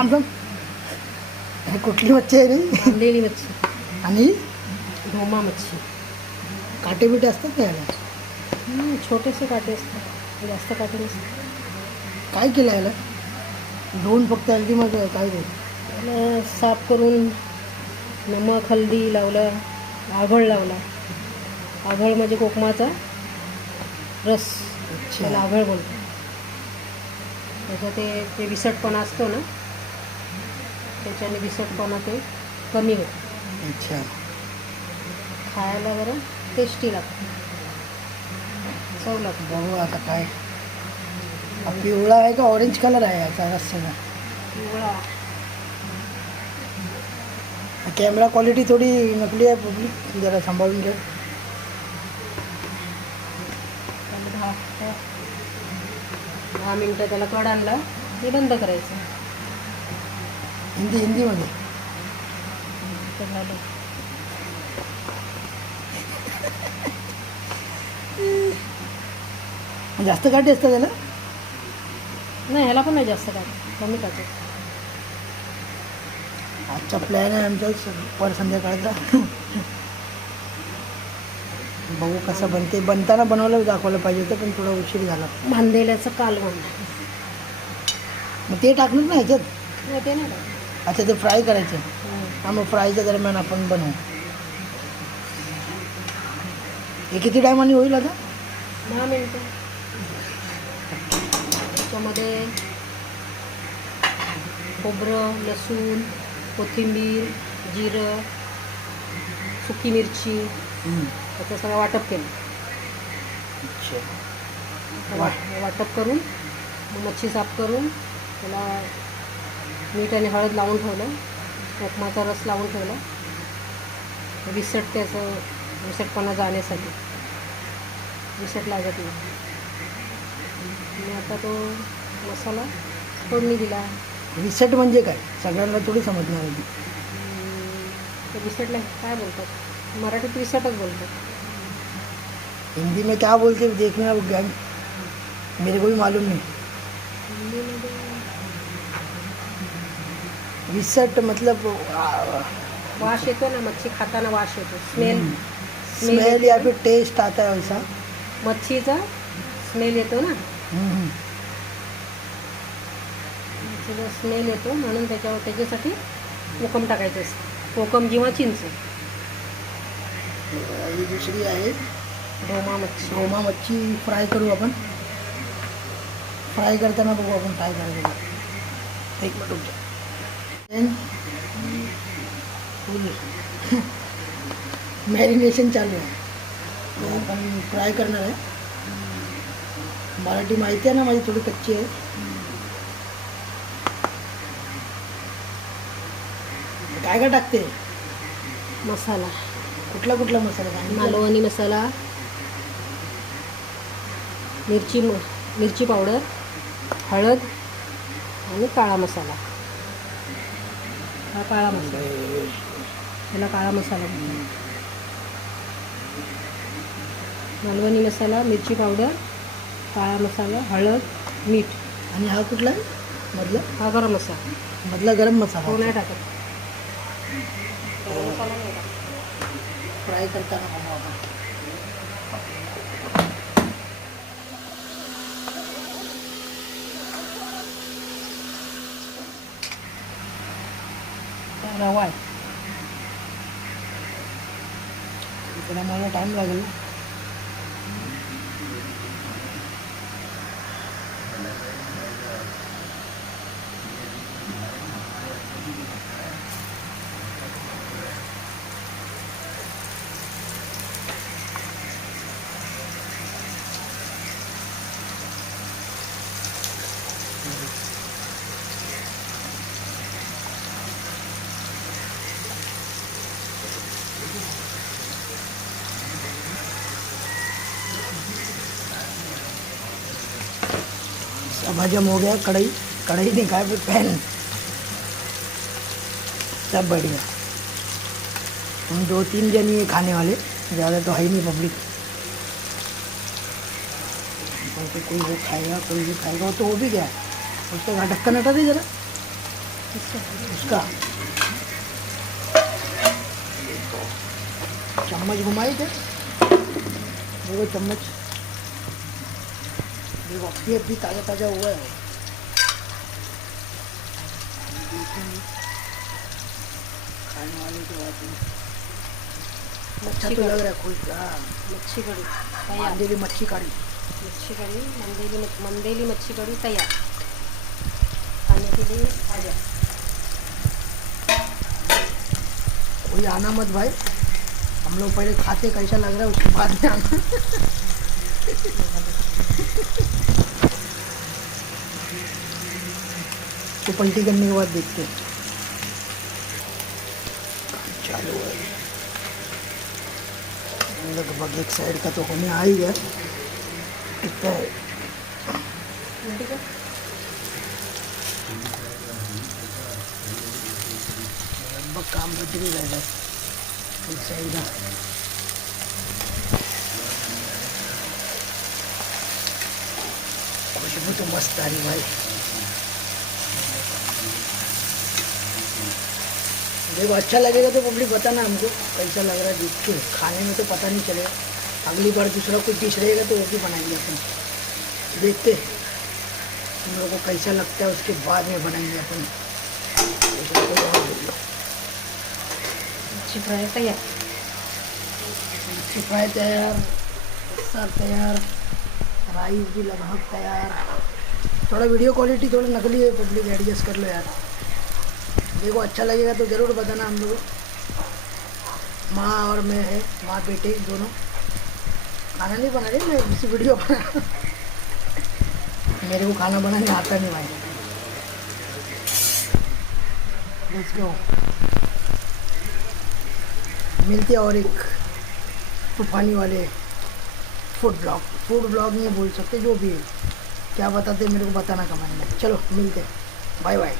थांब थांब. हे कुठली मच्छी आहे रे? बांधलेली मच्छी आणि ढोमा मच्छी. काटे बिटे असतात का याला? छोटेसे काटे असतात, जास्त काटे नसतात. काय केलं याला? धुवून फक्त हल्दी मग काय ते? त्याला साफ करून नमक हल्दी लावलं, आघळ लावला. आघळ म्हणजे कोकमाचा रस, त्याला आघळ बोलतो. त्याचं ते विसटपणा असतो ना, त्याच्याने विसटपणा ते कमी होतो. अच्छा. खायला बरं टेस्टी लागतं, चव लागतं. बघू आता काय. हा पिवळा आहे का ऑरेंज कलर आहे याचा रस्स्याचा? पिवळा. कॅमेरा क्वालिटी थोडी नकली आहे पब्लिक, जरा सांभाळून घ्या. त्याला 10 मिनटं त्याला कड आणला ते बंद करायचं. हिंदीमध्ये ते झालं. जास्त काटे असतात त्याला? नाही, ह्याला पण नाही जास्त काय, कमी टाकायचं. आजचा प्लॅन आहे आमचा पर संध्याकाळचा. बघू कसं बनते. बनताना बनवलं दाखवलं पाहिजे होतं, पण थोडा उशीर झाला. बांधलेल्याचं कालवण. मग ते टाकणार ना ह्याच्यात? नाही, ते नाही टाकायचं. अच्छा, ते फ्राय करायचं. हां, मग फ्रायच्या दरम्यान आपण बनवू. हे किती टायमाने होईल आता? 10 मिनटं. त्याच्यामध्ये खोबरं, लसूण, कोथिंबीर, जिरं, सुकी मिरची त्याचं सगळं वाटप केलं. वाटप करून मग मच्छी साफ करून त्याला मीठ आणि हळद लावून ठेवलं, कोकमाचा रस लावून ठेवला. त्याचं विसटपणा जाण्यासाठी विसट लागत नाही. आणि आता तो मसाला फोडणी दिला. विसट म्हणजे काय? सगळ्यांना थोडी समजणार आहे ती. ते विसटला काय बोलतात? मराठीत विसटच बोलतात. हिंदी में क्या बोलते देखना मेरे को भी मालूम नहीं. हिंदीमध्ये विसट मतलब वास येतो ना, मच्छी खाताना वास येतो. स्मेल या फिर टेस्ट आता है वैसा. मच्छीचा स्मेल येतो ना, मच्छीचा स्मेल येतो म्हणून त्याच्यासाठी कोकम टाकायचं असतं. कोकम किंवा चिंच. ही दुसरी आहे ढोमा मच्छी. रोमा मच्छी फ्राय करू आपण. फ्राय करताना बघू आपण काय करायचं. एक मिनिट. मॅरिनेशन चालू आहे. आपण फ्राय करणार आहे. मराठी माहिती आहे ना माझी थोडी कच्ची आहे. काय काय टाकते? मसाला. कुठला मसाला काय? मालवणी मसाला, मिरची पावडर, हळद आणि काळा मसाला. हा काळा मसाला, त्याला काळा मसाला म्हणतात. मालवणी मसाला, मिरची पावडर, काळा मसाला, हळद, मीठ. आणि हा कुठला आहे मधला? हा गरम मसाला. मधला गरम मसाला. तो नाही टाकत. गरम मसाला नाही टाकत. फ्राय करताना बघू आपण. रवा आहे. त्याला मला टाईम लागेल. सब हजम हो गया. कढ़ाई नहीं खाए पैन. सब बढ़िया. हम 2-3 जन ही है खाने वाले, ज़्यादा तो है ही नहीं पब्लिक. तो कोई वो खाएगा, कोई भी खाएगा. वो तो हो भी गया. उसका ढक्कन हटा दे जरा. उसका चम्मच घुमाई थे, देखो चम्मच, देखो अभी ताज़ा ताज़ा हुआ है। खाने वाले की बात नहीं, अच्छा तो लग रहा है खुश। हाँ, मच्छी कढी तयार। मंदेली मच्छी कढ़ी, मच्छी कढी मंदेली मच्छी कढी तयार, खाने के लिए आ जाओ। कोई आना मत भाई, हम लोग पहले खाते कैसा लग रहा है उसके बाद में आना। तो पलटी करने के बाद देखते हैं। चालू है लगभग, एक साइड का तो होने आ ही गया। कितना है? ठीक है, लगभग काम बच भी रहा है एक साइड का। खुशबू तो मस्त आ रही भाई। देखो अच्छा लगेगा तो पब्लिक बताना हमको कैसा लग रहा है देख के। खाने में तो पता नहीं चलेगा, अगली बार दूसरा कोई डिश रहेगा तो वो भी बनाएंगे अपन। देखते हम लोगों को कैसा लगता है, उसके बाद में बनाएंगे अपन। मच्छी फ्राई तयार। मच्छी फ्राई तैयार, सर तैयार, राइस भी लगभग तैयार। थोड़ा वीडियो क्वालिटी थोड़ा नकली है, पब्लिक एडजस्ट कर लो यार। देखो अच्छा लगेगा तो ज़रूर बताना। हम लोग माँ और मैं है, माँ बेटे दोनों। खाना नहीं बना रही, मैं इसी वीडियो बना। मेरे को खाना बनाने आता नहीं भाई। लेट्स गो, मिलते हैं और एक तूफानी वाले फूड ब्लॉग नहीं बोल सकते, जो भी है क्या बताते मेरे को बताना कमेंट में। चलो मिलते, बाय बाय।